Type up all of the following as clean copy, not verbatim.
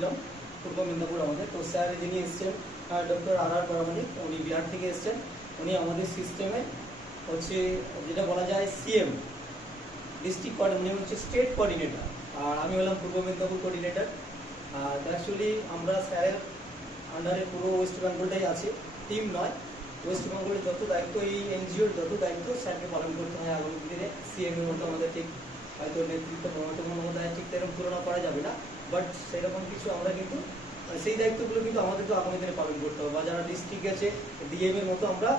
কুড়িগ্রাম পূর্ব মেদিনীপুর আমাদের। তো স্যার যিনি এসছেন ডক্টর আর পরামানিক, উনি বিহার থেকে এসছেন। উনি আমাদের সিস্টেমে হচ্ছে যেটা বলা যায় সিএম ডিস্ট্রিক্ট উনি হচ্ছে স্টেট কোঅর্ডিনেটর, আর আমি হলাম পূর্ব মেদিনীপুর কোঅর্ডিনেটর। অ্যাকচুয়ালি আমরা স্যারের আন্ডারে পুরো ওয়েস্ট বেঙ্গলটাই আছে, টিম নয়। ওয়েস্ট বেঙ্গলের যত দায়িত্ব, এই এনজিওর যত দায়িত্ব স্যারকে পালন করতে হয় আগামী দিনে। সিএমের মতো আমাদের ঠিক হয়তো নেতৃত্ব মমতা বন্দ্যোপাধ্যায় ঠিক তেরকম তুলনা করা যাবে না, বাট সেরকম কিছু আমরা কিন্তু সেই দায়িত্বগুলো কিন্তু আমাদেরকে আগামী দিনে পালন করতে হবে। বা যারা ডিস্ট্রিক্ট আছে ডিএম এর মতো আমরা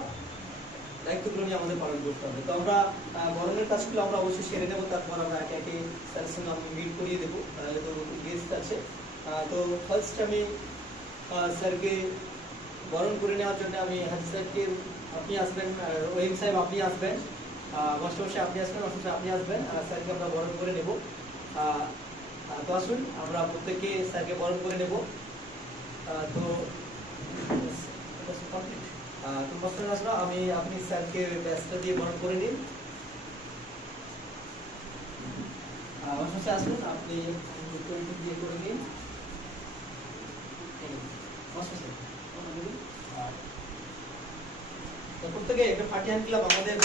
দায়িত্বগুলো নিয়ে আমাদের পালন করতে হবে। তো আমরা বরণের কাজগুলো আমরা অবশ্যই সেরে নেবো, তারপর আমরা একে একে স্যারের সঙ্গে আমি মিট করিয়ে দেবো। তো গেস্ট আছে, তো ফার্স্ট আমি স্যারকে বরণ করে নেওয়ার জন্য আমি হাজি স্যারকে, আপনি আসবেন, রহিম সাহেব আপনি আসবেন, মাস্টারমশাই আপনি আসবেন, মাস্টারমশাই আপনি আসবেন, স্যারকে আমরা বরণ করে নেব। তো আসুন আমরা প্রত্যেকে স্যারকে বরণ করে নেব। তো তো মাস্টার আসলো, আমি আপনি স্যারকে ব্যাচটা দিয়ে বরণ করে নিন। মাস্টারমশাই আসুন, আপনি দিয়ে করে নিন। মাস্টারমশাই প্রত্যেকে একটা পার্টি হ্যান্ড ক্লাব আমাদের